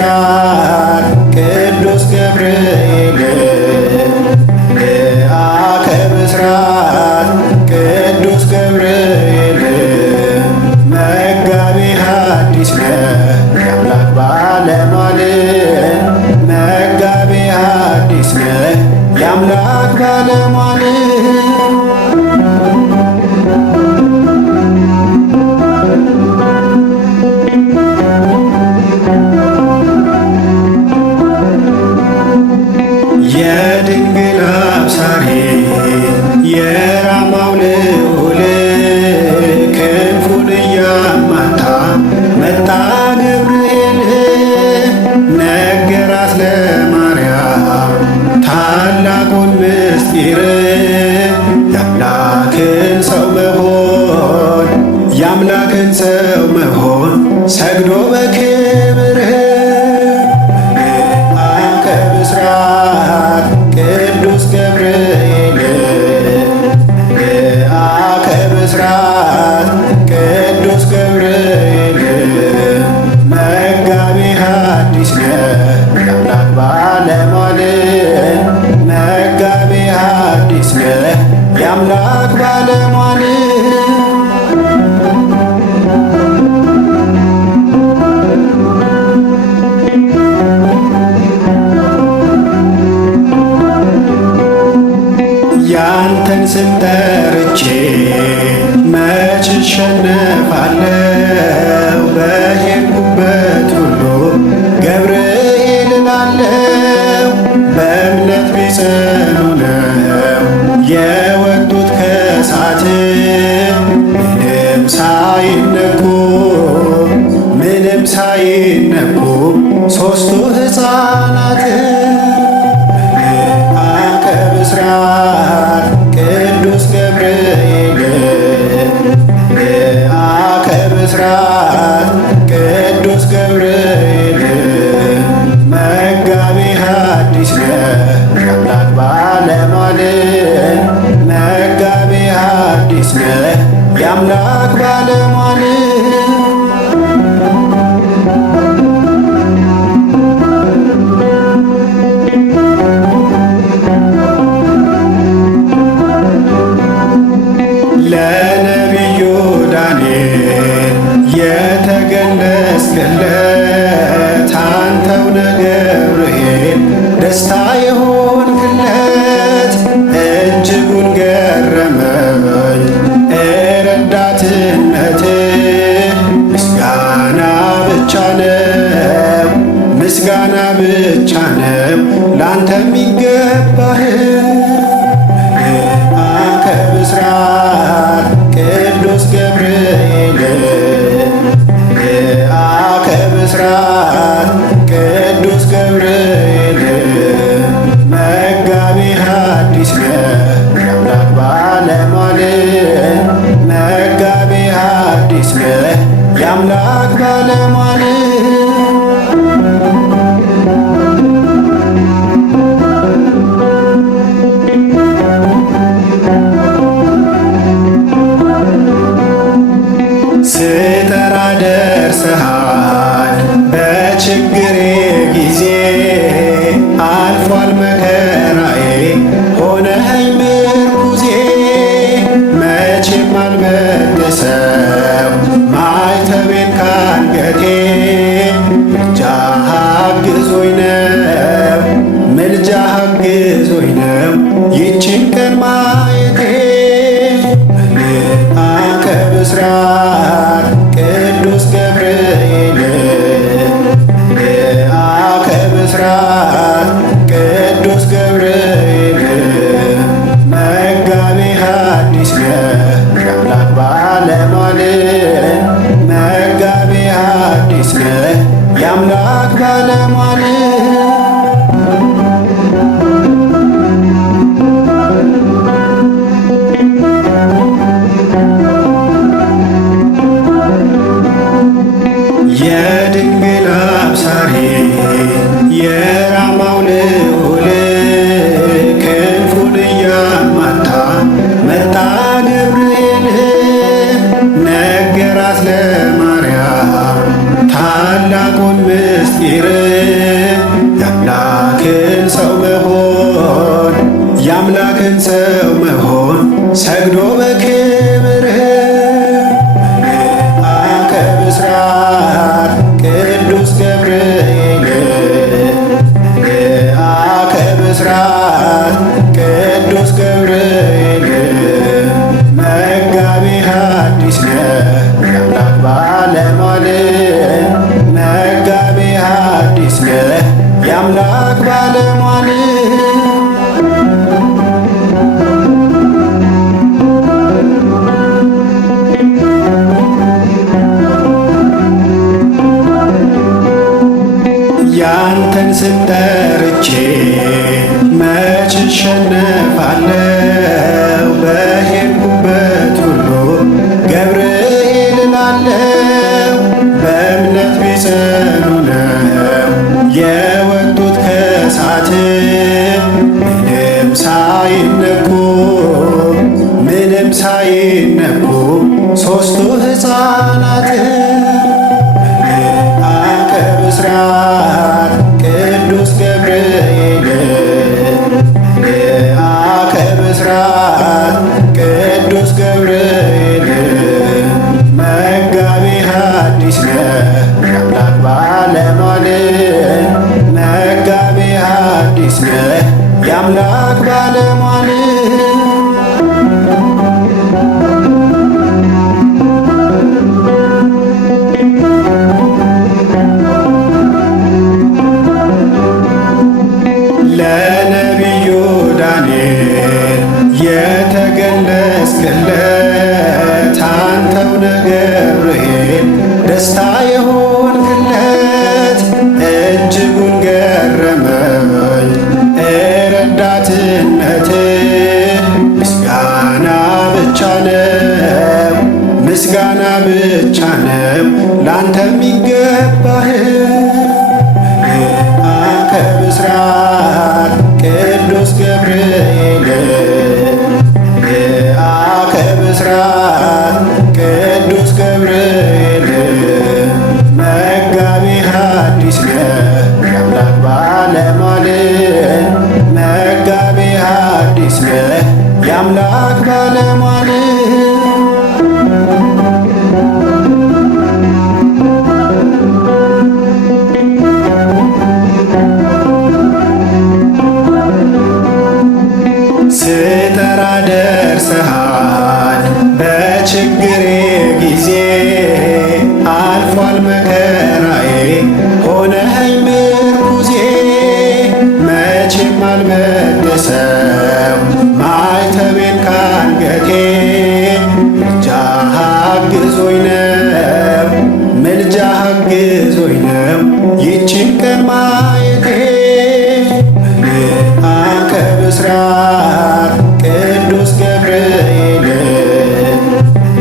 ብስራት ቅዱስ ገብርኤል መልአከ ብስራት ቅዱስ ገብርኤል መጋቤ ሐዲስ ነህ የአምላክ ባለሟል መጋቤ ሐዲስ ነህ የአምላክ ባለሟል የድንግል አብሳሪ የራማው ልዑል ክንፉን እያማታ መጣ ገብርኤል ነገራት ለማርያም ታላቁን ምስጢር የአምላክን ሰው መሆን የአምላክን ሰው መሆን ሰግዶ በክብርህ መልአከ ብስራት ቅዱስ ገብርኤል መልአከ ብስራት ቅዱስ ገብርኤል መጋቤ ሐዲስ ነህ የአምላክ ባለሟል መጋቤ ሐዲስ ነህ የአምላክ ባለሟል ያንተን ስም ጠርቼ መች እሸነፋለሁ በሄድኩበት ሁሉ ገብርኤል እላለሁ በእምነት ቢጸኑ ነው የወጡት ከእሳት ምንም ሳይነኩ ሦስቱ ሕፃናት መልአከ ብስራት ቅዱስ ገብርኤል መልአከ ብስራት ቅዱስ ገብርኤል መጋቤ ሐዲስ ነህ የአምላክ ባለሟል መጋቤ ሐዲስ ነህ የአምላክ ባለሟል ለነቢዩ ዳንኤል የተገለጽክለት አንተው ነህ ገብርኤል ደስታ የሆንክለት እጅጉን ገረመኝ ረዳትነትህ ምስጋና ብቻ ነው ምስጋና ብቻ ነው ላንተ የሚገባህ መልአከ ብስራት ቅዱስ ገብርኤል መልአከ ብስራት ቅዱስ ገብርኤል መጋቤ ሐዲስ ነህ የአምላክ ባለሟል መጋቤ ሐዲስ ነህ የአምላክ ባለሟል ስጠራ ደርሰሃል በችግሬ ጊዜ አልፏል መከራዬ ሆነኸኝ ምርኩዜ መቼም አልበጥሰው ማዕተቤን ካንገቴ ምልጃህ አግዞኝ ነው ምልጃህ አግዞኝ ነው ይህችን ቀን ማየቴ መልአከ ብስራት ቅዱስ ገብርኤል መልአከ ብስራት ቅዱስ ገብርኤል መጋቤ ሐዲስ ነህ የአምላክ ባለሟል መጋቤ ሐዲስ ነህ የአምላክ ባለሟል የድንግል አብሳሪ የራማው ልዑል ክንፉን እያማታ መጣ ገብርኤል ነገራት ለማርያም ታላቁን ምስጢር የአምላክ ባለሟል ያንተን ስም ጠርቼ መች እሸነፋለሁ? በሄድኩበት ሁሉ ገብርኤል እላለሁ። በእምነት ቢጸኑ ነው የወጡት ከእሳት ምንም ሳይነኩ ሦስቱ ሕፃናት መልአከ ብስራት ቅዱስ ገብርኤል መልአከ ብስራት ቅዱስ ገብርኤል መጋቤ ሐዲስ ነህ የአምላክ ባለሟል መጋቤ ሐዲስ ነህ የአምላክ ባለሟል ለነቢዩ ዳንኤል የተገለጽክለት አንተው ነህ ገብርኤል ደስታ የሆንክለት እጅጉን ገረመኝ ረዳትነትህ ምስጋና ብቻ ነው ምስጋና ብቻ ነው ላንተ የሚገባህ መልአከ ብስራት ቅዱስ ገብርኤል መልአከ ብስራት ቅዱስ ገብርኤል መጋቤ ሐዲስ ነህ የአምላክ ባለሟል መጋቤ ሐዲስ ነህ የአምላክ ባለሟል ስጠራ ደርሰሃል በችግሬ ጊዜ አልፏል መከራዬ ሆነኸኝ ምርኩዜ መቼም አልበጥሰው ማኅተቤን ካንገቴ ምልጃህ አግዞኝ ነው ምልጃህ አግዞኝ ነው ይቺን ቀን ማየቴ መልአከ ብስራት ቅዱስ ገብርኤል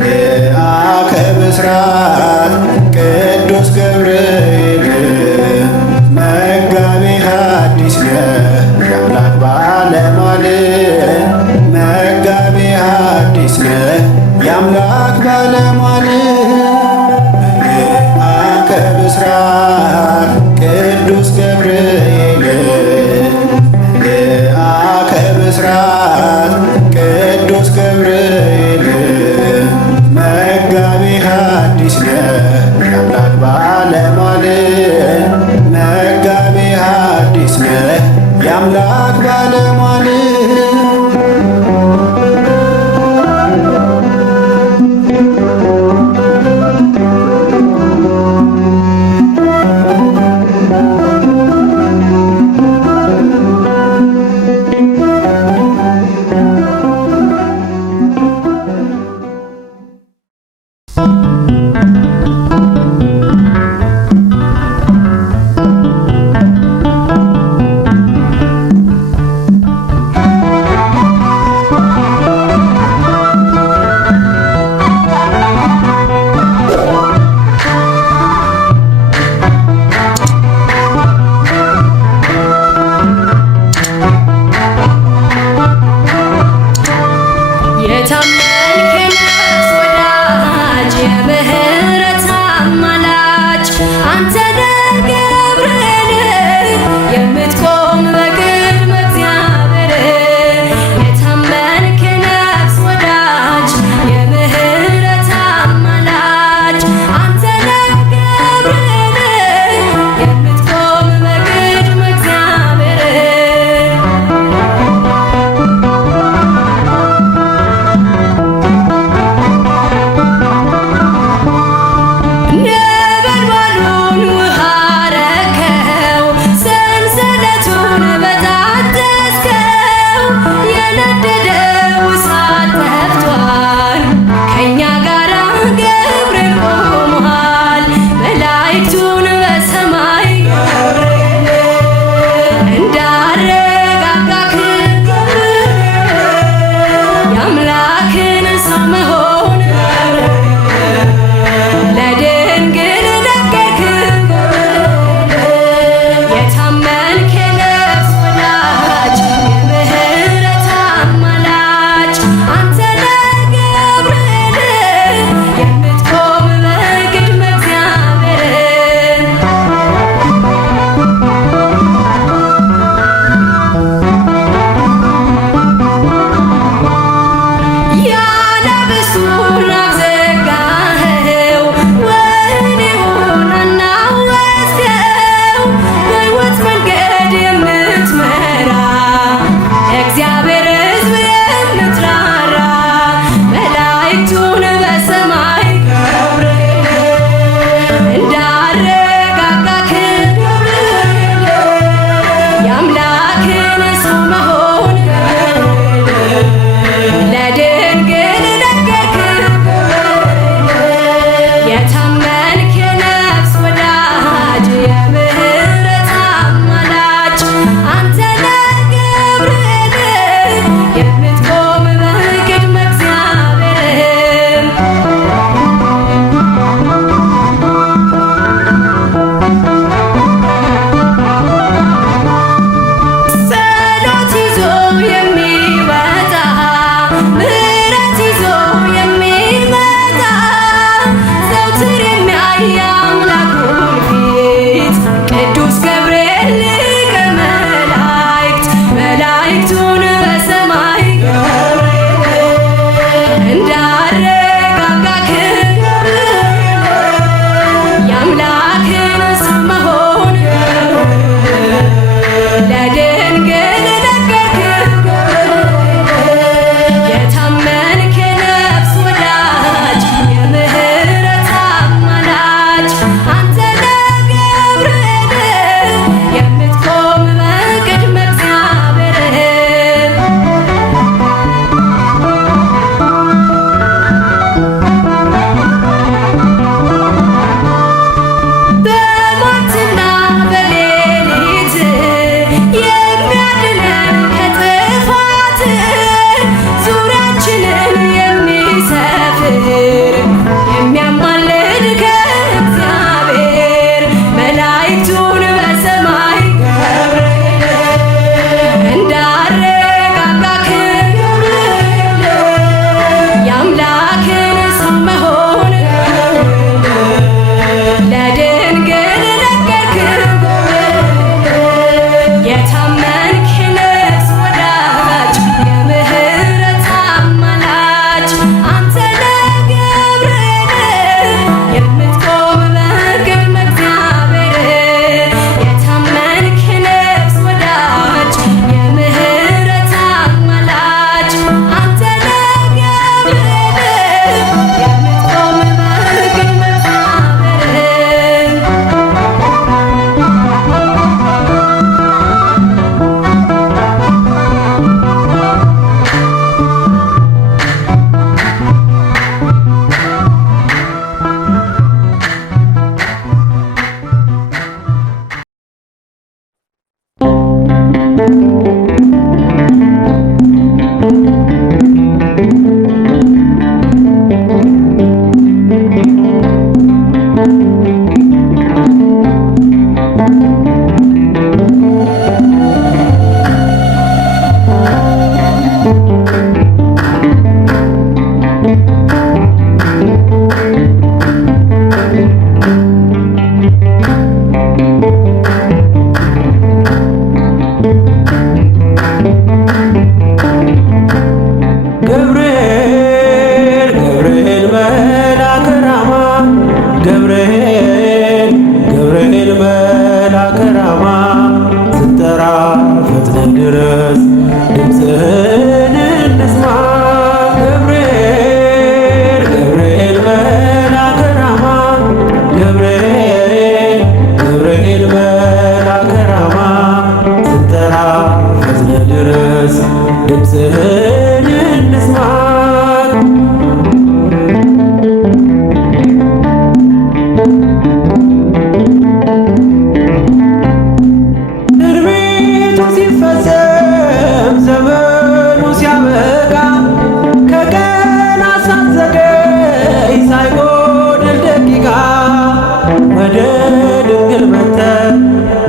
መልአከ ብስራት ቅዱስ ገብርኤል መጋቤ ሐዲስ ነህ የአምላክ ባለሟል መጋቤ ሐዲስ ነህ የአምላክ ባለሟል መልአከ ብስራት ቅዱስ ገብርኤል መልአከ ብስራት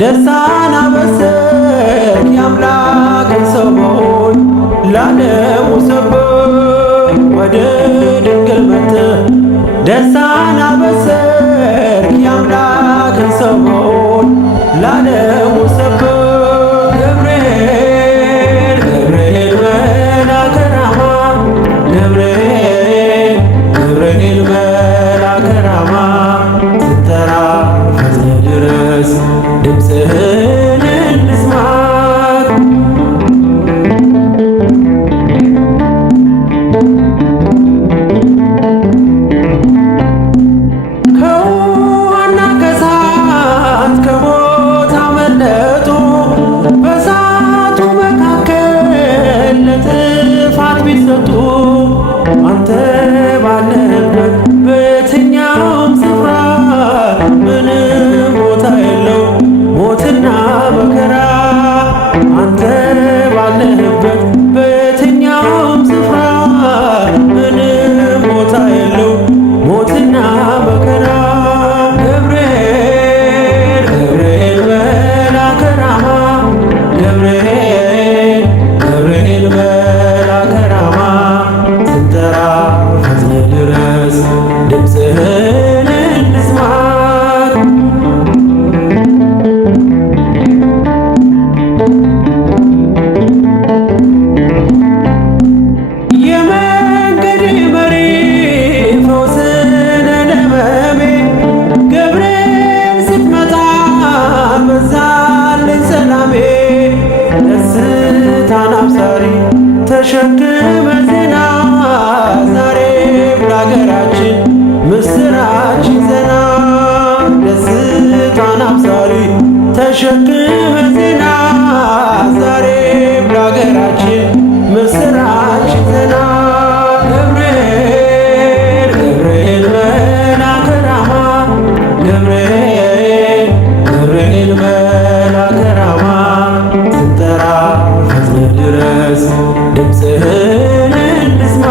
ደስታን አበሰርክ የአምላክን ሰው መሆን ለዓለሙ ሰበክ። ወደ ድንግል መጥተህ ደስታን አበሰርክ የአምላክን ሰው መሆን ለዓለሙ ሰበክ። ገብርኤል ገብርኤል መልአከ ራማ ገብርኤል ገብርኤል መልአከ ራማ ስትጠራ ፈጥነህ ድረስ ድምፅህን እንስማ። ከውሃና ከእሳት ከሞት አመለጡ በእሳቱ መካከል ለጥፋት ቢሰጡ አንተ ባለህበት በየትኛውም ስፍራ ምንም ቦታ የለው ሞትና መከራ። አንተ ባለህበት በየትኛውም ስፍራ ምንም ቦታ የለው ሞትና መከራ። ገብርኤል ገብርኤል መልአከ ራማ ገብርኤል ገብርኤል መልአከ ራማ ስትጠራ ፈጥነህ ድረስ ድምፅህን እንስማ። የመንገዴ መሪ ፈውስነ ለሕመሜ ገብርኤል ስትመጣ በዛልኝ ሰላሜ። ደስታን አብሳሪ ተሸክመ ዜና ዛሬም ለአገራችን ምስራች ይዘና። ደስታን አብሳሪ ተሸክመ ዜና ዛሬም ለአገራችን ምስራች ይዘና። ገብርኤል ገብርኤል መልአከ ራማ ገብርኤል ገብርኤል መልአከ ራማ ስትጠራ ፈጥነህ ድረስ ድምፅህን እንስማ።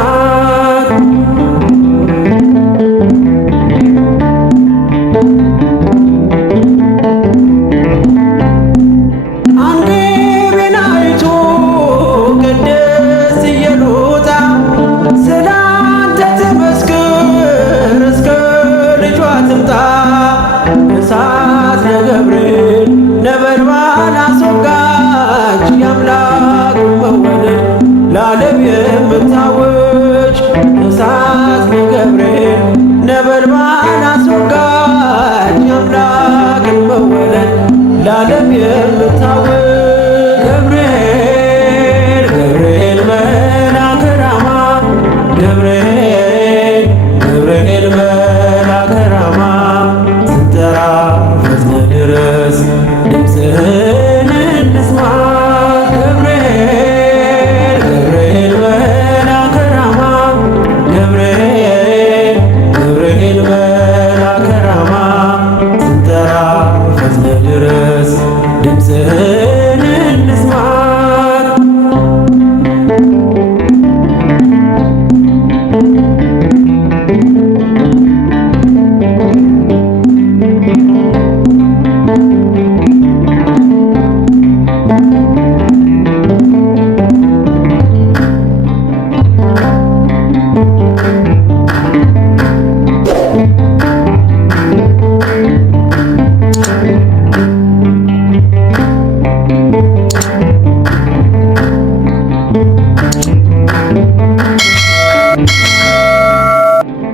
አንዴ ቤናይቱ ቅድስት ኢየሉጣ ስላንተ ትመስክር እስከ ልጇ ትምጣ። እሳት ለገብርኤል ነበልባል አስወጋች የአምላክ መወለድ ለዓለም የምታወጅ። እሳት ለገብርኤል ነበልባል አስወጋች የአምላክን መወለድ ለዓለም የምታወጅ። ገብርኤል ገብርኤል መልአከ ራማ ገብርኤል